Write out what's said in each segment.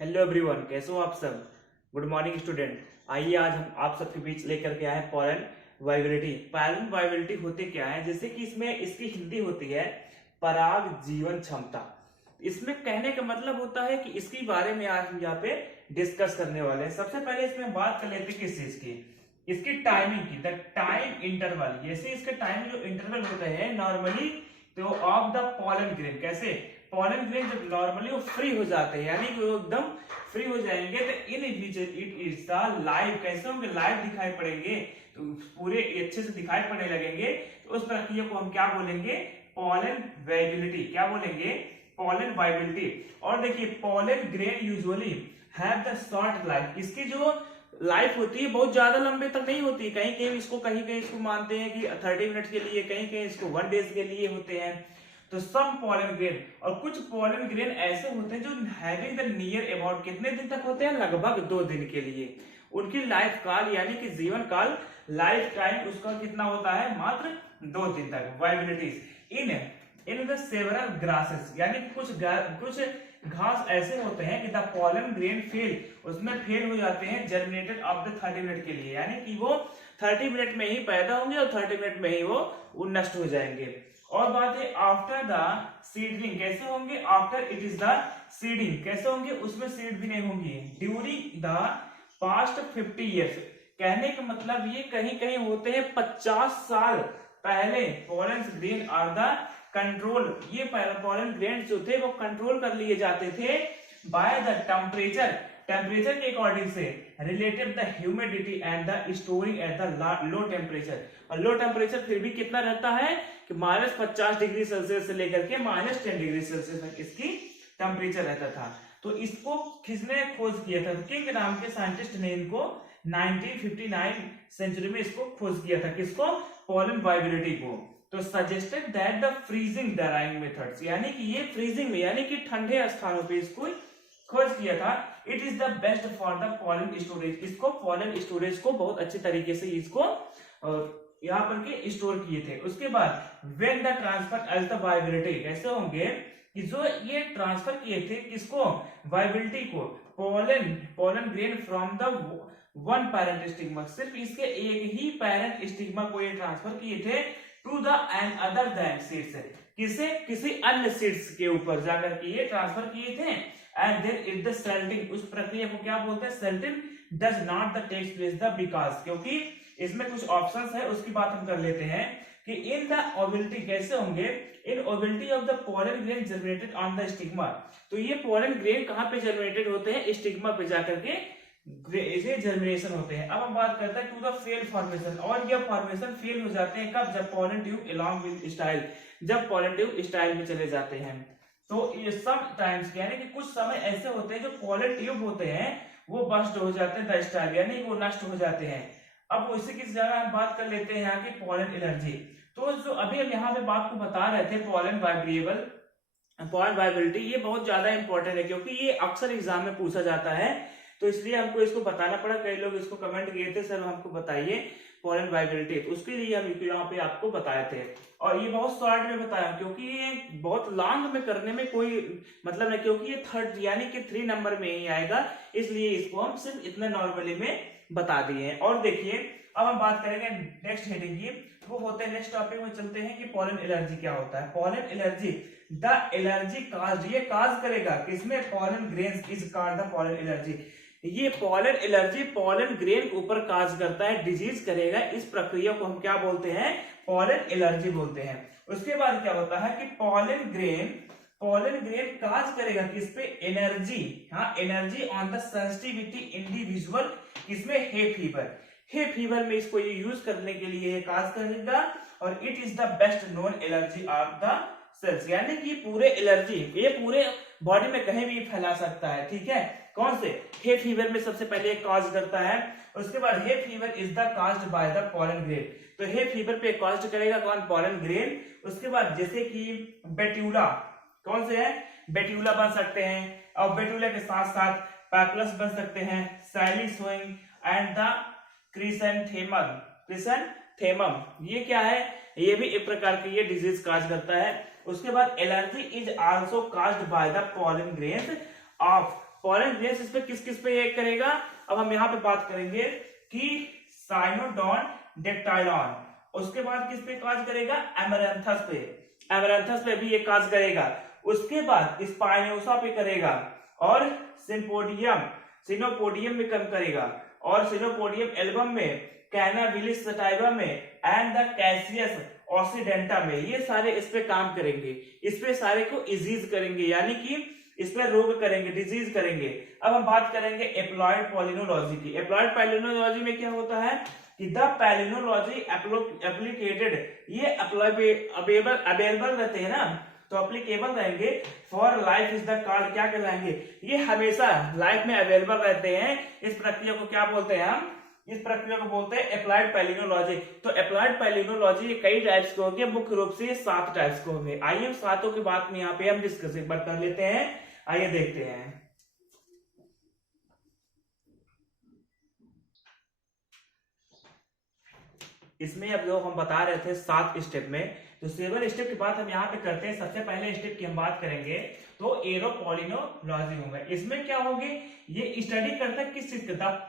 Hello everyone, कैसे हो आप सब। Good morning student. आइए आज हम आप सबके बीच लेकर के आए पॉलन वाइबिलिटी। पॉलन वाइबिलिटी होते क्या है, जैसे कि इसमें इसकी हिंदी होती है पराग जीवन क्षमता। इसमें कहने का मतलब होता है कि इसके बारे में आज हम यहाँ पे डिस्कस करने वाले हैं। सबसे पहले इसमें बात कर लेते हैं किस चीज की, इसकी टाइमिंग की, द टाइम इंटरवल। जैसे इसके टाइम जो इंटरवल होते हैं नॉर्मली तो ऑफ द पॉलन ग्रेन, कैसे पॉलन ग्रेन जब नॉर्मली वो फ्री हो जाते हैं, यानी कि वो एकदम फ्री हो जाएंगे तो in it is the live, कैसे होंगे लाइव दिखाई पड़ेंगे, तो पूरे अच्छे से दिखाई पड़ने लगेंगे। तो उस प्रक्रिया को हम क्या बोलेंगे, पॉलन वाइबिलिटी। क्या बोलेंगे, पॉलन वाइबिलिटी। और देखिए pollen grain usually have the short life. इसकी जो लाइफ होती है बहुत ज्यादा लंबे तक नहीं होती है। कहीं कहीं इसको मानते हैं कि 30 मिनट के लिए, कहीं कहीं इसको 1 डेज के लिए होते हैं। तो सम पॉलन ग्रेन, और कुछ पॉलन ग्रेन ऐसे होते हैं जो हैविंग द नियर अबाउट, कितने दिन तक होते हैं, लगभग 2 दिन के लिए। उनकी लाइफ काल यानी कि जीवन काल, लाइफ टाइम उसका कितना होता है, मात्र 2 दिन तक। वाइबिलिटीज इन द सेवरल ग्रासेस, यानी कुछ घास ऐसे होते हैं कि द पॉलन ग्रेन फेल, उसमें फेल हो जाते हैं जर्मिनेटेड ऑफ द 30 मिनट के लिए, यानी कि वो 30 मिनट में ही पैदा होंगे और 30 मिनट में ही वो नष्ट हो जाएंगे। और बात है आफ्टर द सीडलिंग, कैसे होंगे, after it is the seeding, कैसे होंगे, उसमें सीड भी नहीं होंगी। ड्यूरिंग द पास्ट 50 ईयर्स, कहने का मतलब ये कहीं कहीं होते हैं 50 साल पहले pollen grain are the control, ये पॉलन ग्रेन जो थे वो कंट्रोल कर लिए जाते थे बाय द टेम्परेचर के अकॉर्डिंग से, relative the humidity and the storing at the low temperature. और लो टेम्परेचर फिर भी कितना रहता है कि -50 डिग्री सेल्सियस से लेकर के -10 डिग्री सेल्सियस तक इसकी टेम्परेचर रहता था। तो इसको किसने खोज किया था, किंग नाम के साइंटिस्ट ने इनको 1959 सेंचुरी में इसको खोज किया था, किसको, पॉलन वाइबिलिटी को। तो suggested that the freezing drawing methods, यानी कि ये फ्रीजिंग में यानी कि ठंडे स्थानों पे इसको खोज किया था। It is the best for the pollen storage, इसको पॉलन स्टोरेज को बहुत अच्छे तरीके से इसको यहाँ पर के स्टोर किए थे। उसके बाद when the transfer as the viability, कैसे होंगे कि जो ये ट्रांसफर किए थे किसको, वाइबिलिटी को, pollen grain from the one parent stigma, सिर्फ इसके एक ही पैरेंट स्टिग्मा को ये ट्रांसफर किए थे to the and other than seeds, किसी अन्य सीड्स के ऊपर जाकर के ये ट्रांसफर किए थे। And then it the selfing, उस प्रक्रिया को क्या बोलते हैं, selfing does not the takes place the because, क्योंकि इसमें कुछ ऑप्शंस है उसकी बात हम कर लेते हैं कि इन द ओबिलिटी, कैसे होंगे, in viability of the pollen grain germinated on the stigma. तो ये पॉलन ग्रेन कहां पे जर्मिनेटेड होते हैं, स्टिग्मा पे जाकर के इसे जर्मिनेशन होते हैं। अब हम बात करते हैं टू द फेल फॉर्मेशन, और यह फॉर्मेशन फेल हो जाते हैं कब, जब pollen tube along with style, जब पॉलन ट्यूब स्टाइल में चले जाते हैं। तो ये सम टाइम्स, यानी कि कुछ समय ऐसे होते हैं जो पॉलन ट्यूब होते हैं वो बस्ट हो जाते हैं द स्टाइल, यानी वो नष्ट हो जाते हैं। अब उसी की जगह हम बात कर लेते हैं यहाँ की पॉलन एलर्जी। तो जो अभी हम यहाँ पे बात को बता रहे थे पॉलन वाइबिलिटी, ये बहुत ज्यादा इंपॉर्टेंट है क्योंकि ये अक्सर एग्जाम में पूछा जाता है, तो इसलिए हमको इसको बताना पड़ा। कई लोग इसको कमेंट किए थे, सर हमको बताइए पॉलन वाइबिलिटी, तो उसके लिए हम यहाँ पे आपको बताए थे। और ये बहुत शॉर्ट में बताया क्योंकि ये बहुत लॉन्ग में करने में कोई मतलब नहीं, क्योंकि ये थर्ड यानी कि 3 नंबर में ही आएगा, इसलिए इसको हम सिर्फ इतने नॉर्मली में बता दिए हैं। और देखिए अब हम बात करेंगे नेक्स्ट हेडिंग की, वो होते हैं, नेक्स्ट टॉपिक में चलते हैं कि पॉलन एलर्जी क्या होता है। पॉलन एलर्जी, द एलर्जी काज, ये काज करेगा किसमें, pollen grains is called the pollen allergy. ये पॉलन एलर्जी पॉलन ग्रेन के ऊपर काज करता है, डिजीज करेगा, इस प्रक्रिया को हम क्या बोलते हैं, पॉलन एलर्जी बोलते हैं। उसके बाद क्या होता है कि पॉलन ग्रेन काज करेगा किस पे, एनर्जी, हाँ energy on the sensitivity individual, किसमें, हे फीवर में इसको ये यूज करने के लिए काज करेगा। और it is the best known allergy of the cells, यानी कि पूरे एलर्जी ये पूरे बॉडी में कहीं भी फैला सकता है, ठीक है। कौन से, हे फीवर में सबसे पहले काज करता है। उसके बाद hay fever is the caused by the pollen grain, तो हे फीवर पे काज करेगा कौन, पॉलन ग्रेन। उसके बाद जैसे कि बेट्यूला, कौन से है, बेट्यूला बन सकते हैं, और बेट्यूला के साथ साथ पैपुलस बन सकते हैं, सैली सोइंग एंड द क्रिसैंथेमम, ये क्या है, ये भी एक प्रकार की ये डिजीज काज करता है। उसके बाद allergy is also caused by the pollen grains of pollen grains इस पे किस किस पे एक करेगा। अब हम यहाँ पे बात करेंगे कि साइनोडॉन डेक्टाइलॉन, उसके बाद किस पे काज करेगा, एमरैंथस पे, एमरैंथस पे भी ये काज करेगा। उसके बाद स्पाइनोसा पे करेगा और सिम्पोडियम सिनोपोडियम में कम करेगा और सिनोपोडियम एल्बम में, कैनाबिलिस सटाइवा में एंड द कैसियस ऑक्सीडेंटा में, ये सारे इस पे काम करेंगे, इस पे सारे को इजीज करेंगे, यानी कि इस पे रोग करेंगे, डिजीज करेंगे। अब हम बात करेंगे एप्लॉयड पॉलिनोलॉजी की। एप्लॉयड पॉलिनोलॉजी में क्या होता है कि द पैलिनोलॉजी एप्लीकेटेड, ये अवेलेबल रहते हैं ना, तो एप्लीकेबल रहेंगे for life is the card, क्या कहलाएंगे, ये हमेशा लाइफ में अवेलेबल रहते हैं। इस प्रक्रिया को क्या बोलते हैं हम, इस प्रक्रिया को बोलते हैं अप्लाइड पैलिनोलॉजी। तो अप्लाइड पैलिनोलॉजी कई टाइप्स के होंगे, मुख्य रूप से 7 टाइप्स के होंगे। आइए हम सातों की बात में यहाँ पे हम डिस्कस एक बार कर लेते हैं, आइए देखते हैं। इसमें अब जो हम बता रहे थे 7 स्टेप में, तो 7 स्टेप की बात हम यहाँ पे करते हैं। सबसे पहले स्टेप की हम बात करेंगे तो एरोपोलिनोलॉजी होगा। इसमें क्या होगी, ये स्टडी करता है किस चीज का,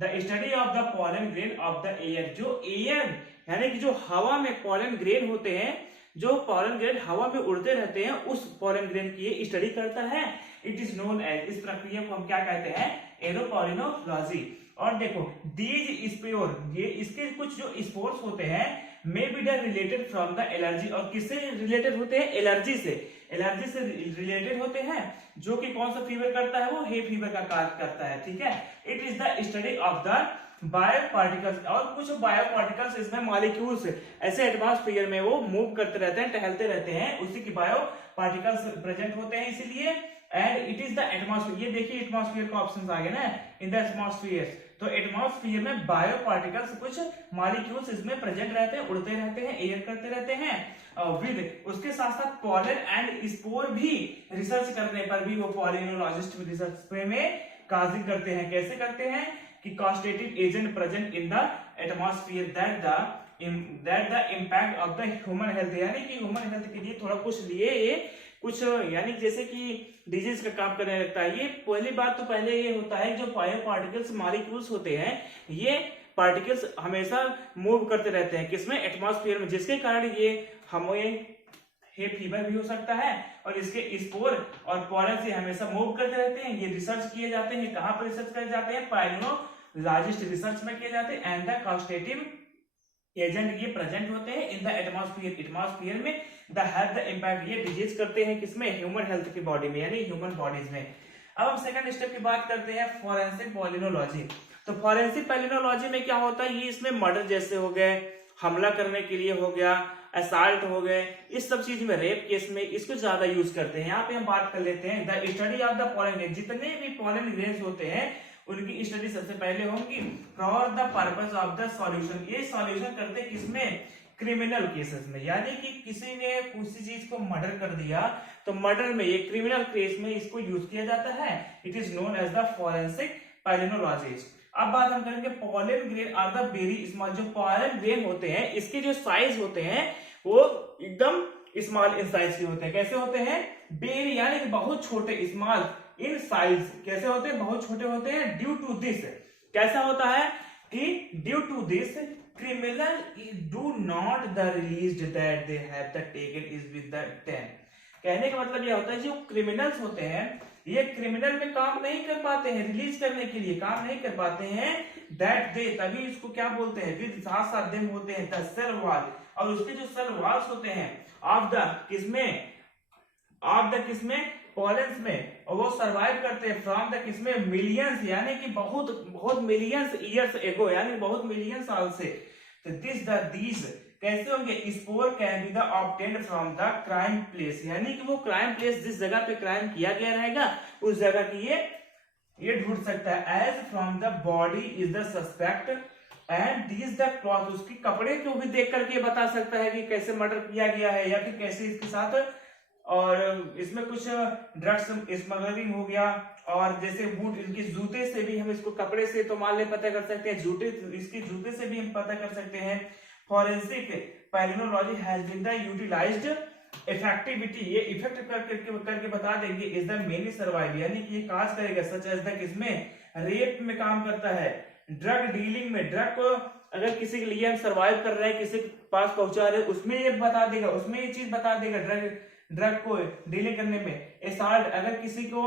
the study of the pollen grain of the air. जो एयर यानी कि जो हवा में पॉलन ग्रेन होते हैं, जो पॉलन ग्रेन हवा में उड़ते रहते हैं, उस पॉलन ग्रेन की ये स्टडी करता है। इट इज नोन एज, इस प्रक्रिया को हम क्या कहते हैं, एरोपोलिनोलॉजी। और देखो दीज स्पोर, ये इसके कुछ जो स्पोर्स होते हैं may be the related from the allergy, और किससे रिलेटेड होते हैं, एलर्जी से, एलर्जी से रिलेटेड होते हैं, जो कि कौन सा फीवर करता है, वो हे फीवर का कार्य करता है, ठीक है। It is the study of the bio particles, और कुछ बायो पार्टिकल्स इसमें मॉलिक्यूल्स ऐसे एटमॉस्फेयर में वो मूव करते रहते हैं, टहलते रहते हैं, उसी की बायो पार्टिकल्स प्रेजेंट होते हैं, इसीलिए। And it is the atmosphere, ये देखिए एटमॉस्फेयर का ऑप्शन आ गया ना, इन द एटमॉस्फेयर, तो एटमॉस्फेयर में बायो पार्टिकल्स कुछ मॉलिक्यूल्स इसमें प्रेजेंट रहते हैं, उड़ते रहते हैं, एयर करते रहते हैं। विद उसके साथ साथ पॉलन एंड स्पोर भी रिसर्च करने पर भी वो पॉलिनोलॉजिस्ट रिसर्च में काजिंग करते हैं। कैसे करते हैं कि causative agent present in the atmosphere that the impact of the human health, यानी कि ह्यूमन हेल्थ के लिए थोड़ा कुछ लिए ये कुछ, यानी जैसे कि डिजीज का काम करने लगता है। ये पहली बात तो पहले ये होता है जो बायो पार्टिकल्स मॉलिक्यूल्स होते हैं, ये पार्टिकल्स हमेशा मूव करते रहते हैं किसमें, एटमॉस्फेयर में, जिसके कारण ये हमें हे फीवर भी हो सकता है, और इसके स्पोर और पॉलन से हमेशा मूव करते रहते हैं। ये रिसर्च किए जाते हैं, कहां पर रिसर्च किए जाते हैं, पैलिनोलॉजिस्ट रिसर्च में किए जाते हैं। एंड द कॉस्टेटिव एजेंट ये प्रेजेंट होते हैं इन द एटमॉस्फेयर, एटमॉस्फेयर में, द हैव द इम्पैक्ट, ये डिजीज करते हैं किसमें, ह्यूमन हेल्थ की बॉडी में, यानी ह्यूमन बॉडीज में। अब हम सेकंड स्टेप की बात करते हैं फॉरेंसिक पॉलिनोलॉजी। तो फॉरेंसिक पॉलिनोलॉजी में क्या होता है, ये इसमें मर्डर जैसे हो गए, हमला करने के लिए हो गया, असॉल्ट हो गए, इस सब चीज में, रेप केस में इसको ज्यादा यूज करते हैं। यहाँ पे हम बात कर लेते हैं the study of the pollen grain, जितने भी पॉलन ग्रेन्स होते हैं उनकी स्टडी सबसे पहले होगी for the purpose of the solution. ये सॉल्यूशन करते हैं किसमें, क्रिमिनल केसेस में, यानी कि किसी ने किसी चीज को मर्डर कर दिया तो मर्डर में, ये क्रिमिनल केस में इसको यूज किया जाता है। It is known as the forensic palynologist. अब बात हम करेंगे pollen grain are the very small, जो पॉलन ग्रेन होते हैं इसके जो साइज होते हैं वो एकदम स्मॉल इन साइज के होते हैं। कैसे होते हैं, वेरी यानी कि बहुत छोटे, स्मॉल इन साइज, कैसे होते हैं, बहुत छोटे होते हैं। ड्यू टू दिस, कैसा होता है कि due to this criminal do not the release that they have the taken is with the 10। कहने का मतलब यह होता है जो क्रिमिनल्स होते हैं ये क्रिमिनल में काम नहीं कर पाते हैं, रिलीज करने के लिए काम नहीं कर पाते हैं, दैट दे, तभी इसको क्या बोलते हैं, विद साथ साथ देम होते हैं द सेल वॉल, और उसके जो सेल वॉल्स होते हैं ऑफ द किसमें, पॉलेंस में, और वो सरवाइव करते हैं फ्रॉम द किसमें, मिलियंस, यानी कि बहुत मिलियंस ईयर्स एगो, यानी बहुत मिलियन साल से। तो दीज कैसे होंगे, spore can be the obtained from the crime place, यानी कि वो क्राइम प्लेस जिस जगह पे क्राइम किया गया रहेगा उस जगह की ये ढूंढ सकता है। As from the body is the suspect and these the cloth, उसकी कपड़े को भी देख करके बता सकता है कि कैसे मर्डर किया गया है या फिर कैसे इसके साथ, और इसमें कुछ ड्रग्स स्मगलिंग हो गया, और जैसे बूट, इनके जूते से भी हम इसको, कपड़े से तो मान ले पता कर सकते हैं, इसके जूते से भी हम पता कर सकते हैं। Forensic palynology has been the utilized effectivity, ये इफेक्ट करके बता देंगे, इज द मेनी सर्वाइव, यानी कि ये काज करेगा, सच एज द किसमें, रेप में काम करता है, ड्रग डीलिंग में, ड्रग को अगर किसी के लिए हम सर्वाइव कर रहे हैं, किसी के पास पहुंचा रहे हैं, उसमें ये बता देगा, उसमें ये चीज बता देगा, ड्रग को डीलिंग करने में। एसाल्ट, अगर किसी को,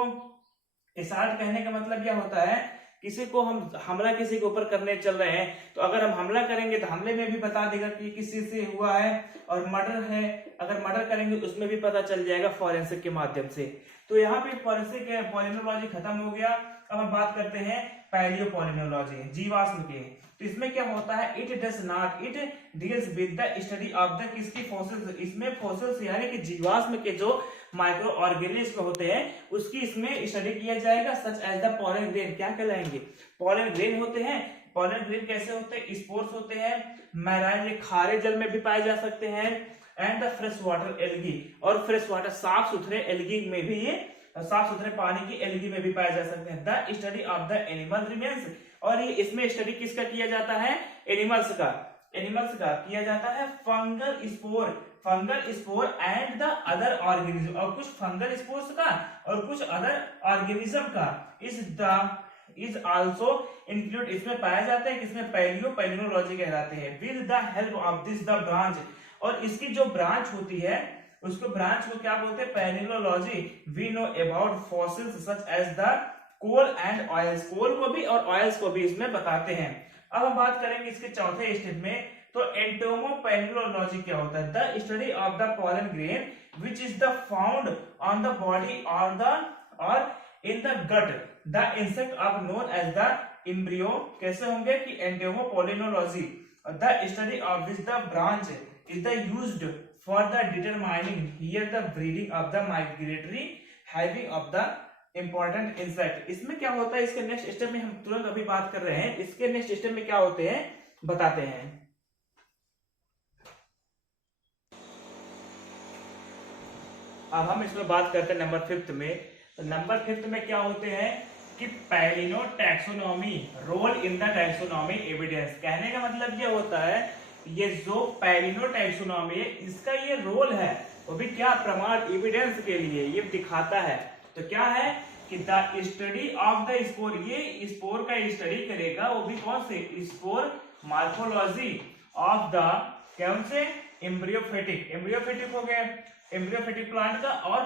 एसाल्ट कहने का मतलब क्या होता है, किसी को हम हमला किसी के ऊपर करने चल रहे हैं, तो अगर हम हमला करेंगे तो हमले में भी बता देगा कि किसी से हुआ है, और मर्डर है, अगर मर्डर करेंगे उसमें भी पता चल जाएगा फॉरेंसिक के माध्यम से। तो यहाँ पे फॉरेंसिक पॉलिनोलॉजी खत्म हो गया। अब हम बात करते हैं पैलियोपॉलिनोलॉजी, जीवाश्म की। तो इसमें क्या होता है, it does not, it deals with the study of the किसकी, फॉसिल्स, इसमें फॉसिल्स यानी कि जीवाश्म के जो माइक्रो ऑर्गेनिज्म होते हैं उसकी इसमें स्टडी किया जाएगा, such as the pollen grain, क्या कहलाएंगे, पॉलन ग्रेन होते हैं। पॉलन ग्रेन कैसे होते हैं, स्पोर्स होते हैं, मैराइन, ये खारे जल में भी पाए जा सकते हैं, and the fresh water algae, और फ्रेश वाटर साफ सुथरे एल्गी में भी, ये साफ सुथरे पानी की एल्गी में भी पाए जा सकते हैं। The study of the animal remains, और ये इसमें स्टडी किसका किया जाता है, एनिमल्स का, एनिमल्स का किया जाता है। Fungal spore and the other organism, और कुछ फंगल स्पोर्स का और कुछ अदर ऑर्गेनिज्म का, इज आल्सो इंक्लूड, इसमें पाया जाता है, किसमें, पैलियोपॉलिनोलॉजी कहलाते हैं। With the help of this the branch, और इसकी जो ब्रांच होती है उसको, ब्रांच को क्या बोलते हैं, palaeology. We know about fossils such as the coal and oils, coal को भी और ऑयल्स को भी इसमें बताते हैं। अब हम बात करेंगे इसके चौथे स्टेप में। तो एंटोमोपैलियोलॉजी क्या होता है, the study of the pollen grain which is the found on the body और in the gut the insect of known as the embryo. कैसे होंगे कि entomopalaeology, the study of which the branch is the used for the determining here the breeding of the migratory having of the important insect. इसमें क्या होता है, इसके next step में हम तुरंत अभी बात कर रहे हैं, इसके नेक्स्ट स्टेप में क्या होते हैं बताते हैं। अब हम इसमें बात करते हैं नंबर 5 में। तो नंबर 5 में क्या होते हैं कि palynotaxonomy, role in the taxonomy evidence. कहने का मतलब क्या होता है, ये जो पैलिनो टैक्सोनॉमी है इसका ये रोल है, वो भी क्या, प्रमाण, एविडेंस के लिए ये दिखाता है। तो क्या है कि the study of the spore, ये स्पोर का स्टडी करेगा, वो भी कौन से, स्पोर मार्फोलॉजी ऑफ द, कौन से, एम्ब्रियोफेटिक हो गया, एम्ब्रियोफेटिक प्लांट का, और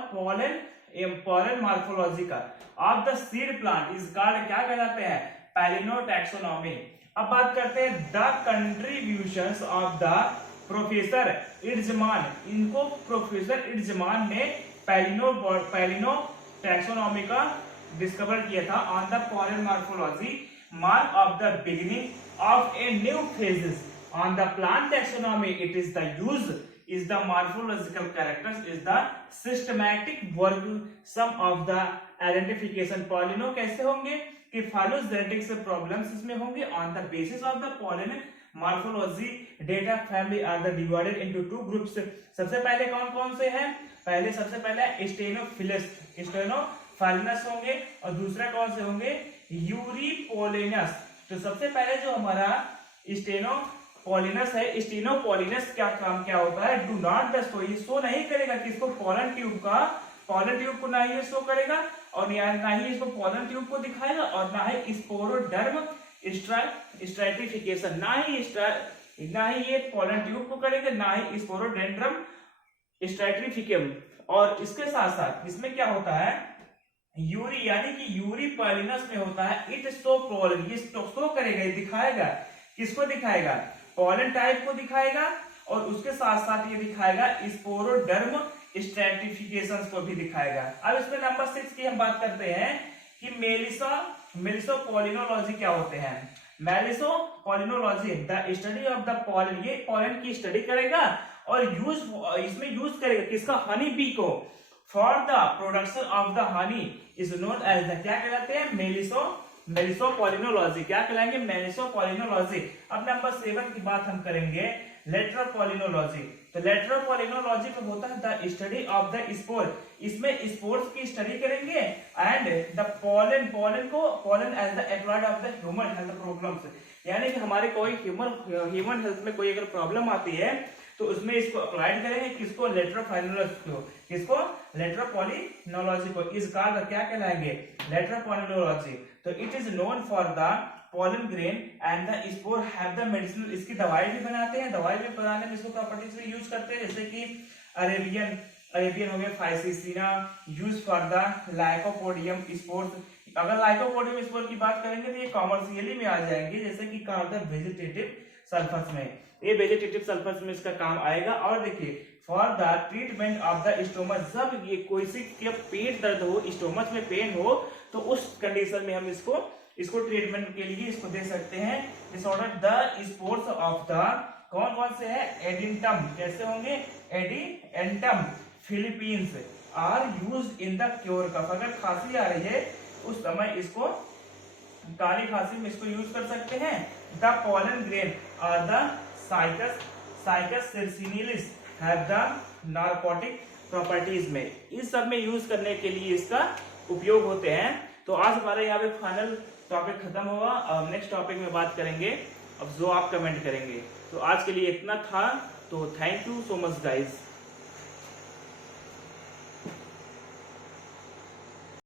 पोलन मार्फोलॉजी का of the seed plant is called, क्या कहलाते हैं, पैलिनोटैक्सोनॉमी। अब बात करते हैं the contributions of the professor Erdtman, इनको प्रोफेसर इर्जमान ने पैलिनो टैक्सोनॉमी का डिस्कवर किया था on the pollen morphology, mark of the beginning of a new phases on the plant taxonomy. It is the use is the morphological characters is the systematic work some of the identification pollino कैसे होंगे कि phylogenetic से problems इसमें होंगे on the basis of the pollen morphology data family are the divided into two groups। सबसे पहले कौन कौन से हैं, पहले सबसे पहले स्टेनोफिलस होंगे, और दूसरा कौन से होंगे, यूरिपोलिनस। तो सबसे पहले जो हमारा स्टेनोपोलिनस है, स्टेनोपोलिनस क्या काम क्या होता है, डू नॉट द शो, ये शो नहीं करेगा किसको, पोलन ट्यूब को ना ही ये शो करेगा, और ना ही इसको पोलन ट्यूब को दिखाएगा, और ना ही स्पोरोडर्म स्ट्रैटिफिकेशन, ना ही ये पोलन ट्यूब को करेगा, ना ही स्पोरोडेंड्रम स्ट्रैटिफिकम। और इसके साथ साथ इसमें क्या होता है, यूरी यानी कि यूरिपोलिनस में होता है इट शो पोलन, ये शो करेगा, ये दिखाएगा, किसको दिखाएगा, पोलन टाइप को दिखाएगा, और उसके साथ साथ ये दिखाएगा स्पोरोडर्म स्ट्रैटिफिकेशंस को भी दिखाएगा। अब इसमें नंबर 6 की हम बात करते हैं कि मेलिसोपोलिनोलॉजी क्या होते हैं। Melissopalynology the study of the pollen, ये पोलन की स्टडी करेगा और इसमें यूज करेगा किसका, हनी बी को, for the production of the honey is known as the, क्या कहलाते हैं, मेलिसोपोलिनोलॉजी, क्या कहलाएंगे, मेलिसोपोलिनोलॉजी। अब नंबर 7 की बात हम करेंगे, लेटरोपोलिनोलॉजी। तो लेटरोपोलिनोलॉजी का होता है the study of the spore, इसमें स्पोर्स की स्टडी करेंगे, and the pollen as the acquired of the human health problems, यानी कि हमारे कोई ह्यूमन हेल्थ में कोई अगर प्रॉब्लम आती है तो उसमें इसको अप्लाइड करेंगे किसको, लेट्रोफाइनोलॉजी को, किसको, लेट्रोपॉलिनोलॉजी को। इस काल का क्या कहलाएंगे, लेट्रोपॉलिनोलॉजी। तो it is known for the pollen grain and the spore have the medicinal, इसकी दवाई भी बनाते हैं, दवाई भी बनाने में इसको प्रॉपर्टीज भी यूज करते हैं, जैसे कि अरेबियन हो गया फाइसिसिना use for the lycopodium spores. अगर लाइकोपोडियम स्पोर की बात करेंगे तो ये कॉमर्शियली में आ जाएंगे, जैसे कि कार्बन वेजिटेटिव सल्फर्स में, ये वेजिटेटिव सल्फर्स में इसका काम आएगा। और देखिए for the treatment of the stomach, जब ये कोई सी पेट दर्द हो, स्टोमच में पेन हो, तो उस कंडीशन में हम इसको ट्रीटमेंट के लिए इसको दे सकते हैं। Disorder the spores of the, कौन कौन से है, एडिंटम, कैसे होंगे, adiantum Philippines are used in the cure cough. अगर खांसी आ रही है उस समय इसको, काली खांसी में इसको यूज कर सकते हैं। द पोलन ग्रेन और the cycas circinalis have the narcotic properties में, इस सब में यूज करने के लिए इसका उपयोग होते हैं। तो आज हमारा यहाँ पे फाइनल टॉपिक खत्म हुआ, अब नेक्स्ट टॉपिक में बात करेंगे, अब जो आप कमेंट करेंगे। तो आज के लिए इतना था, तो thank you so much guys.